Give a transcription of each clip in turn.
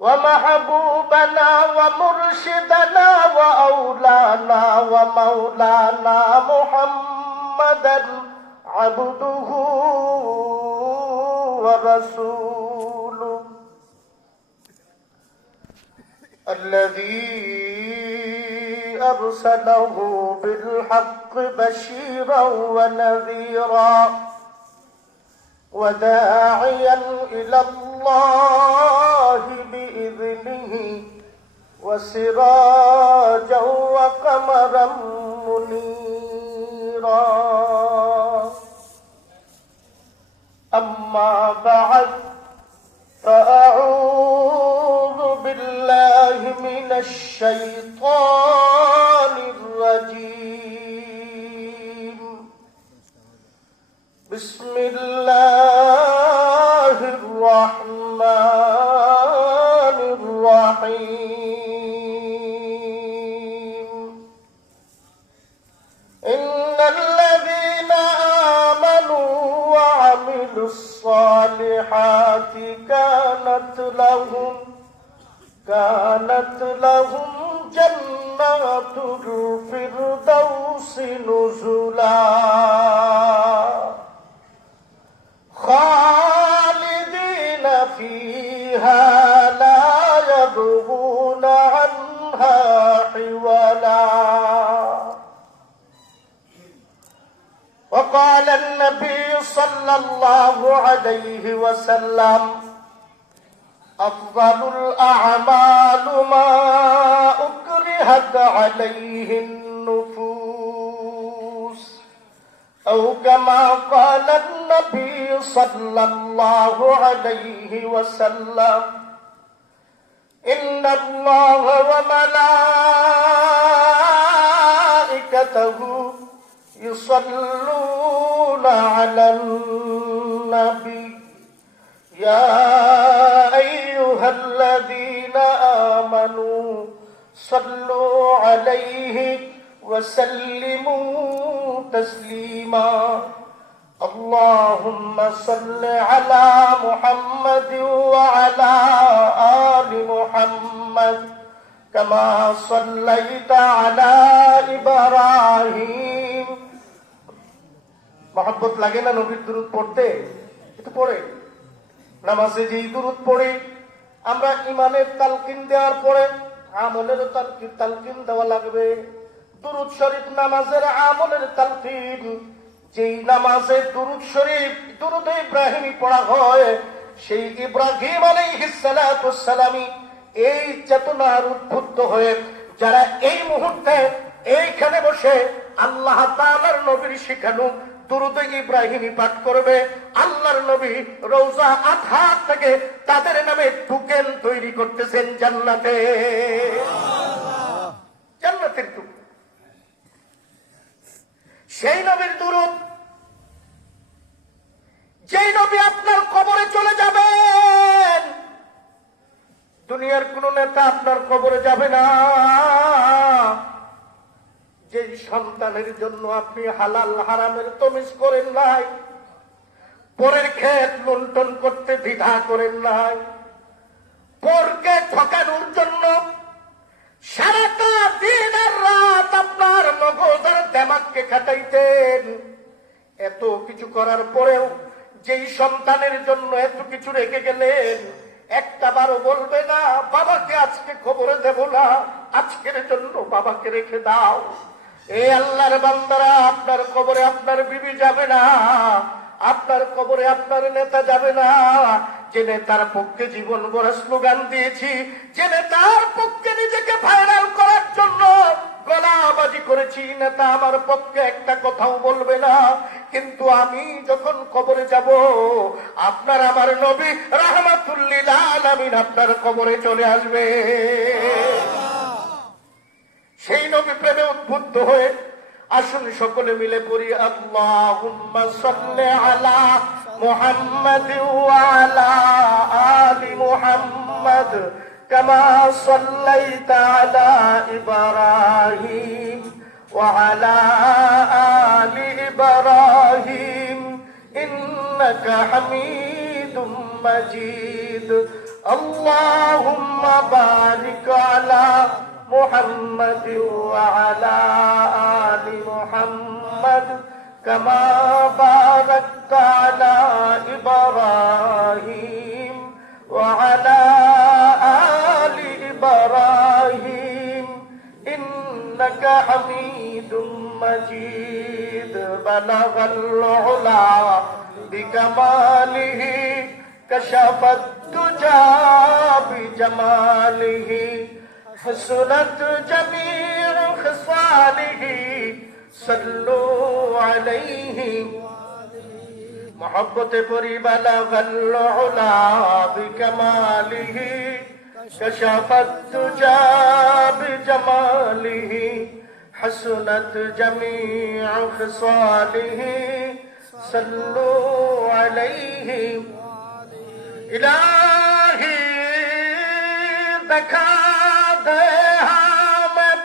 ومحبوبنا ومرشدنا وأولانا ومولانا محمدا عبده ورسوله الذي أرسله بالحق بشيرا ونذيرا وداعيا إلى الله بإذنه وسراجا وقمرا منيرا أما بعد فأعوذ بالله من الشيطان الرجيم بسم الله الرحمن الرحيم إن الذين آمنوا وعملوا الصالحات كانت لهم جنات الفردوس نزلا خالدين فيها لا يبغون عنها حولا وقال النبي صلى الله عليه وسلم أفضل الأعمال ما أكرهت عليه النفوس أو كما قال النبي صلى الله عليه وسلم إن الله وملائكته يصلون على النبي يا أيها الذين آمنوا صلوا عليه وسلموا تسليما اللهم صل على محمد وعلى آل محمد كما صليت على إبراهيم محبت লাগে না নবীর দুরূদ পড়তে? এটা পড়ে নামাজে যেই দুরূদ পড়ি আমরা ইমানের তালকিন দেওয়ার পরে আমলের তালকিন দেওয়া লাগবে। দুরূদ শরীফ নামাজের আমলের তালকিন। যেই নামাজে দুরূদ শরীফ দুরূদ ইব্রাহিমী পড়া হয় সেই ইব্রাহিম আলাইহিস সালাতু ওয়াস সালামি এই চেতনার উদ্বুদ্ধ হয়ে যারা এই মুহূর্তে এইখানে বসে আল্লাহ তাআলার নবীর শিখানো দুরূদ ইব্রাহিমী পাঠ করবে, আল্লাহর নবী রওজা আতহার থেকে তাদের নামে টোকেন তৈরি করতেছেন জান্নাতে, জান্নাতের টোকেন। সেই নবীর দুরূদ, যেই নবী আপনার কবরে চলে যাবেন, দুনিয়ার কোন নেতা আপনার কবরে যাবে না। যেই সন্তানের জন্য আপনি হালাল হারামের তমিজ করেন নাই, পরের ক্ষেত লুণ্ঠন করতে দ্বিধা করেন নাই, পরকে ঠকানোর জন্য সারাটা দিন আর রাত আপনার মগজ আর দেমাগকে খাটাইতেন, এত কিছু করার পরেও যেই সন্তানের জন্য এত কিছু রেখে গেলেন, একটা বারও বলবে না বাবাকে আজকে খবরে দেব না, আজকের জন্য বাবাকে রেখে দাও। এই আল্লাহর বান্দারা, আপনার কবরে আপনার বিবি যাবে না, আপনার কবরে আপনার নেতা যাবে না। যে নেতার পক্ষে জীবন গড়ে স্লোগান দিয়েছি, যে নেতার পক্ষে নিজেকে ভাইরাল করার জন্য গলাবাজি করেছি, নেতা আমার পক্ষে একটা কথাও বলবে না। কিন্তু আমি যখন কবরে যাব, আপনার আমার নবী রাহমাতুল লিল আলামিন আপনার কবরে চলে আসবে। সেই নবী প্রেমে উদ্বুদ্ধ হয়ে আসুন সকলে মিলে পড়ি আল্লাহুম্মা সাল্লি আলা মুহাম্মাদ ওয়া আলা আলি মুহাম্মাদ কামা সাল্লাইতা আলা ইব্রাহিম ওয়া আলা আলি ইব্রাহিম ইন্নাকা হামিদুম মাজিদ। اللهم بارك على محمد وعلى آل محمد كما باركت على إبراهيم وعلى آل إبراهيم إنك حميد مجيد بلغ العلا بكماله كشف الدجى بجماله حسنت جميع خصاله صلوا عليه محبت پوری بلغ العلا بکماله كشف الدجى بجماله حسنت جميع خصاله صلوا عليه الہی دکھا دے ہمیں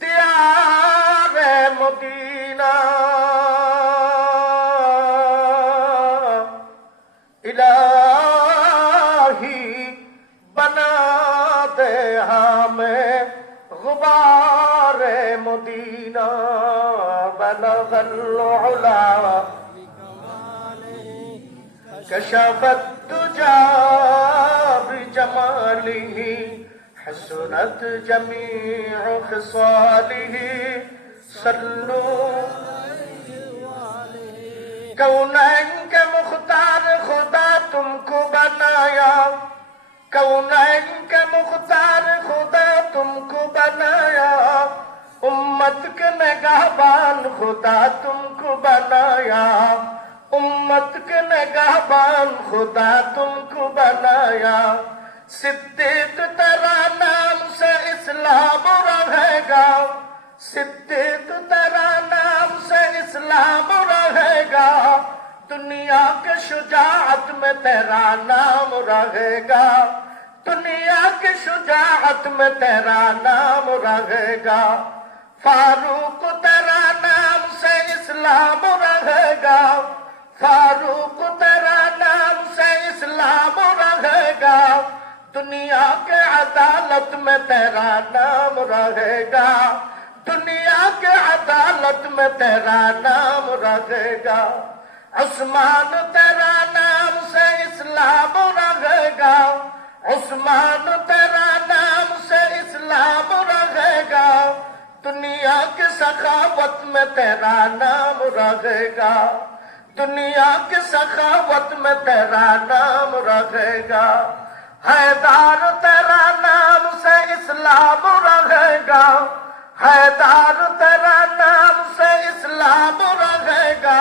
دیار مدینہ الہی بنا دے ہمیں غبار مدینہ بلغ العلا كشف الدجى بجماله حسنت جميع خصاله صلوا کونین کے مختار خدا تم کو بنایا کونین کے مختار خدا تم کو بنایا امت کے نگہبان خدا تم کو بنایا امت کے نگہبان خدا تم کو بنایا صدیق تیرا نام سے اسلام رہے گا صدیق تیرا نام سے اسلام رہے گا دنیا کے شجاعت میں تیرا نام رہے گا دنیا کے شجاعت میں تیرا نام رہے گا فاروق تیرا نام سے اسلام رہے گا فاروق تیرا نام سے اسلام رہے گا دنیا کے عدالت میں تیرا نام رہے گا دنیا کے عدالت میں تیرا نام رہے گا عثمان تیرا نام سے اسلام رہے گا عثمان تیرا نام سے اسلام رہے گا دنیا کی سخاوت میں تیرا نام رہے گا دنیا کی سخاوت میں تیرا نام رہے گا حیدار تیرا نام سے اسلام رہے گا حیدار تیرا نام سے اسلام رہے گا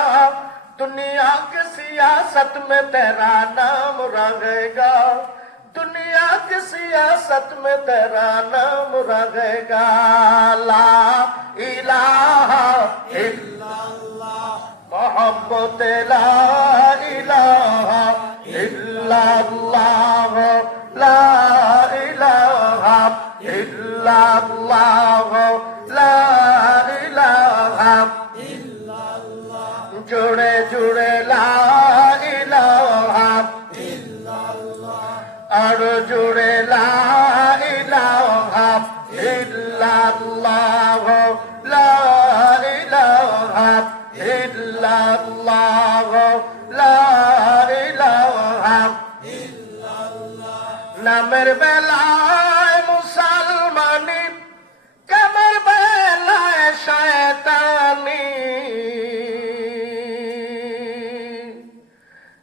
دنیا کی سیاست میں تیرا نام رہے گا دنیا کی سیاست میں تیرا نام رہے گا لا الہ الا اللہ محبت لا الہ الا اللہ لا الہ الا اللہ لا الہ الا اللہ جڑے جڑے لا الہ الا اللہ اور جڑے لا الہ الا اللہ لا الہ الا اللہ لا الہ الا اللہ نمر بلائے مسلمانی کمر بلائے شیطانی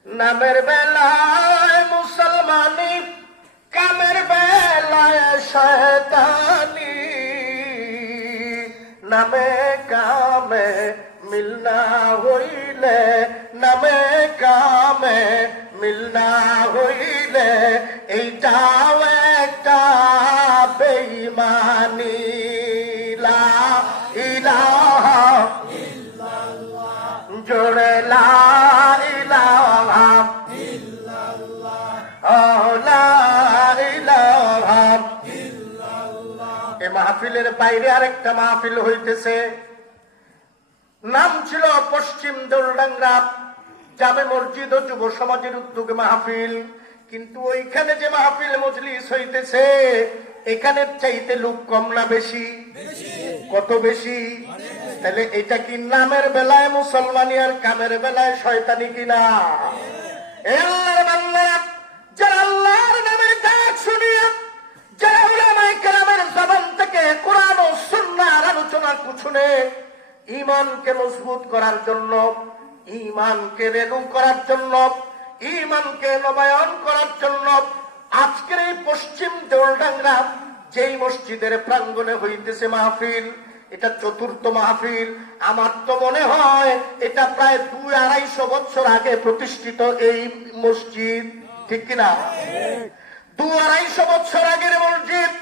نمر بلائے مسلمانی کمر بلائے شیطانی نمے کام ملنا ہوئیلے نمے کام ملنا ہوئیلے ایتاو ایکتا بے ایمانی لا الہ الا اللہ جڑے لا الہ الا اللہ لا الہ الا اللہ এ মাহফিলের বাইরে আরেকটা মাহফিল হইতেছে নাম ছিল পশ্চিম দোলডাঙ্গা জামে মসজিদ ও যুব সমাজের উদ্যোগে মাহফিল কিন্তু ওইখানে যে মাহফিল মজলিস হইতেছে এখানে চাইতে লোক কম না বেশি? কত বেশি? তাহলে এটা কি নামের বেলায় মুসলমানি আর কামের বেলায় শয়তানি কিনা? আল্লাহর বান্দারা যারা আল্লাহর নামের ডাক শুনিয়ে যারা উলামায়ে কেরামের জবান থেকে কোরআন ও সুন্নাহর আলোচনা শুনে ঈমানকে মজবুত করার জন্য, ঈমানকে রেনু করার জন্য, ঈমানকে নবায়ন করার জন্য আজকের এই পশ্চিম দেওলডাঙ্গা যেই মসজিদের প্রাঙ্গণে হইতেছে মাহফিল, এটা চতুর্থ মাহফিল। আমার তো মনে হয় এটা প্রায় 200-250 বছর আগে প্রতিষ্ঠিত এই মসজিদ, ঠিক কিনা? 200-250 বছর আগের মসজিদ,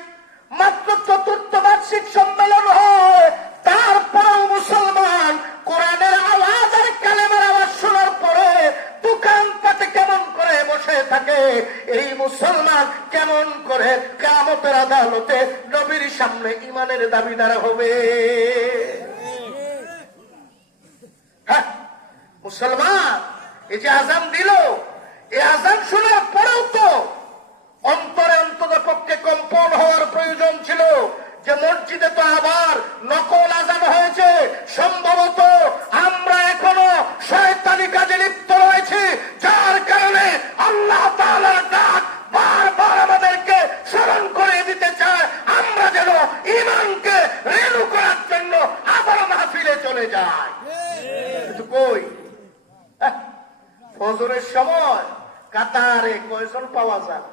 মাত্র চতুর্থ বার্ষিক সম্মেলন হয়। তারপরেও মুসলমান কোরআনের আওয়াজ আর কালেমার আওয়াজ শোনার পরে দোকানপাটে কেমন করে বসে থাকে, এই মুসলমান কেমন করে কিয়ামতের আদালতে নবীর সামনে ঈমানের দাবিদার হবে? হ্যাঁ, মুসলমান এই যে আজান দিল, এই আজান শোনার পরেও তো অন্তরে অন্তত পক্ষে কম্পন হওয়ার প্রয়োজন ছিল যে মসজিদে তো আবার নকল আজান হয়েছে, সম্ভবত আমরা এখনো শয়তানি কাজে লিপ্ত রয়েছি, যার কারণে আল্লাহ তাআলার ডাক বারবার আমাদেরকে স্মরণ করে দিতে চায় আমরা যেন ঈমানকে রেনু করার জন্য আবার মাহফিলে চলে যাই। কিন্তু কই, ফজরের সময় কাতারে কয়জন পাওয়া যায়?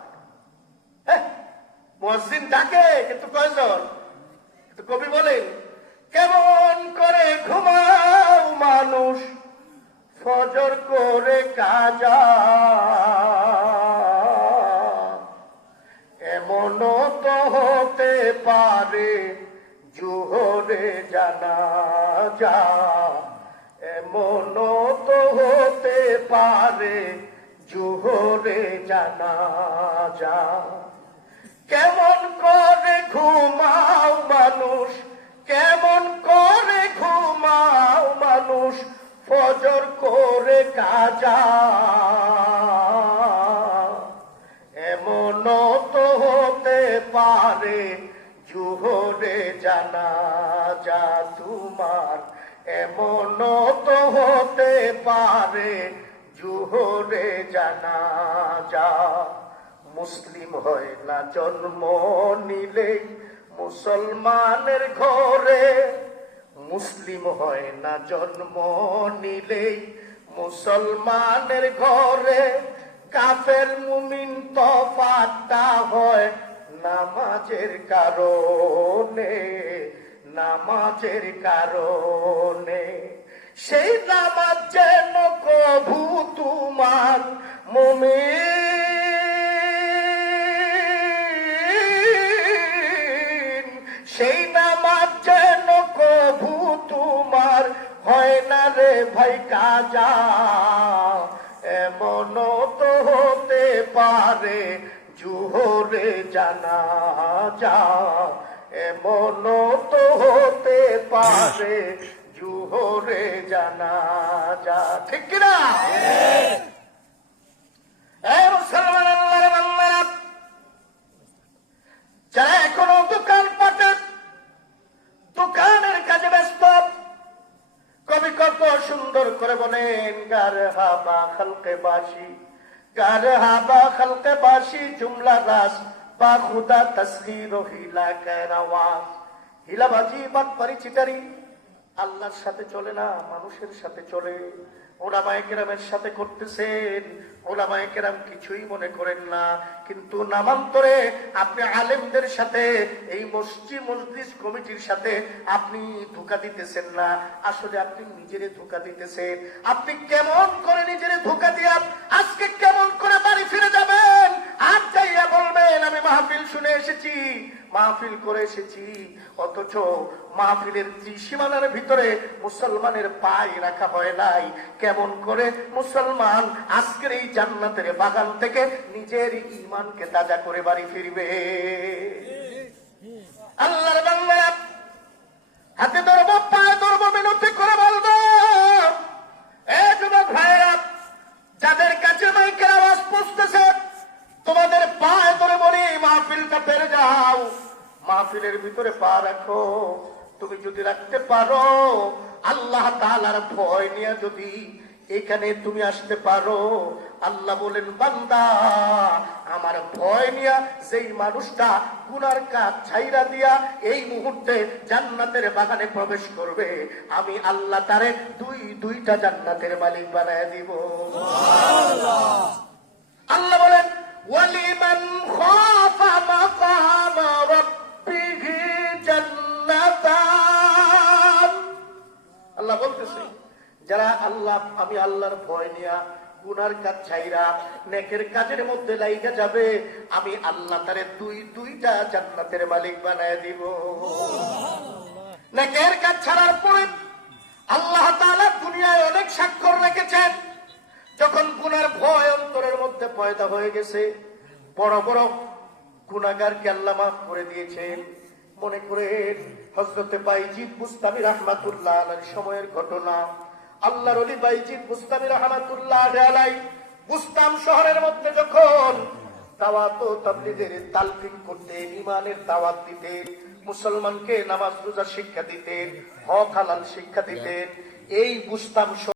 মুয়াজ্জিন ডাকে কিন্তু কয়জন? কবি বলেন, কেমন করে ঘুমাও মানুষ ফজর করে কাজা, এমনও তো হতে পারে জোহরে জানাজা, এমনও তো হতে পারে জোহরে জানাজা। কেমন করে ঘুমাও মানুষ, কেমন করে ঘুমাও মানুষ ফজর করে কাজা, এমনও তো হতে পারে জোহরে জানাজা তোমার, এমনও তো হতে পারে জোহরে জানাজা। মুসলিম হয় না জন্ম নিলেই মুসলমানের ঘরে, মুসলিম হয় না জন্ম নিলেই মুসলমানের ঘরে, কাফের মুমিন তফাৎটা হয় নামাজের কারণে, নামাজের কারণে। সেই নামাজ যেন কভু তোমার মুমিন, সেই নামাজ যেন কভু তোমার হয় না রে ভাই কাজা, এমনও তো হতে পারে জোহরে জানাজা, এমনও তো হতে পারে জোহরে জানাজা, ঠিক কিনা? মুসলমান আল্লাহর বান্দারা যারা এখনো দোকানপাটে দোকানের কাজে ব্যস্ত, কবি কত সুন্দর করে বলেন, গার হাবা খালকে বাসি, গার হাবা খালকে বাসি জুমলা রাস বা খুদা তসগীর হিলা কেরাওয়াজ। হিলাবাজি বাটপারি চিটারি আল্লাহর সাথে চলে না, মানুষের সাথে চলে। ওলামায়ে কেরামের সাথে করতেছেন, ওলামায়ে কেরাম কিছুই মনে করেন না, কিন্তু নামান্তরে আপনি আলেমদের সাথে এই মসজিদ কমিটির সাথে আপনি ধোঁকা দিতেছেন না, আসলে আপনি নিজেরে ধোঁকা দিতেছেন। আপনি কেমন করে নিজেরে ধোঁকা দিয়া আজকে কেমন করে বাড়ি ফিরে যাবেন আর যাইয়া বলবেন আমি মাহফিল শুনে এসেছি, মাহফিল করে এসেছি, অথচ মাহফিলের সীমানার ভিতরে মুসলমানের পায়ে রাখা হয় নাই। কেমন করে মুসলমান আজকের এই জান্নাতের বাগান থেকে নিজের ঈমানকে তাজা করে বাড়ি ফিরবে? আল্লাহর বান্দারা হাতে ধরবো, পায়ে ধরবো, বিনতি করে বলবো, এ যুবক ভাইয়েরা যাদের কাছে মাইকের আওয়াজ পৌঁছতেছে, তোমাদের পায়ে ধরে বলি মাহফিলটা বেড়ে যাও, মাহফিলের ভিতরে পা রাখো। তুমি যদি রাখতে পারো, আল্লাহ তাআলার ভয় নিয়ে যদি এখানে তুমি আসতে পারো, আল্লাহ বলেন বান্দা আমার ভয় নিয়া যেই মানুষটা গুনার কাজ ছাইরা দিয়া এই মুহূর্তে জান্নাতের বাগানে প্রবেশ করবে, আমি আল্লাহ তারে দুইটা জান্নাতের মালিক বানায় দিব। আল্লাহ বলেন ওয়ালিমান খাফা মাকামা রাব্বিহি জান্নাতান। আল্লাহ বলতেছে যারা আমি আল্লাহর ভয় নিয়া গুনার কাজ ছাইরা নেকের কাজের মধ্যে লাইগা যাবে, আমি আল্লাহ তারে দুইটা জান্নাতের মালিক বানায় দিব। নেকের কাজ ছাড়ার পরে আল্লাহ তাআলা দুনিয়ায় অনেক স্বাক্ষর রেখেছেন। যখন গুনার ভয় অন্তরের মধ্যে পয়দা হয়ে গেছে, বড় বড় গুনাহগারকে আল্লাহ মাফ করে দিয়েছেন। মনে করেন হযরতে বাইজিদ বুস্তামি রাহমাতুল্লাহ আলাইহির সময়ের ঘটনা। আল্লাহর ওলি বাইজিদ বুস্তামি রাহমাতুল্লাহ আলাইহি বুস্তাম শহরের মধ্যে যখন দাওয়াত ও তাবলীগের তালকিন করতেন, ঈমানের দাওয়াত দিতেন, মুসলমানকে নামাজ রোজা শিক্ষা দিতেন, হক হালাল শিক্ষা দিতেন, এই বুস্তাম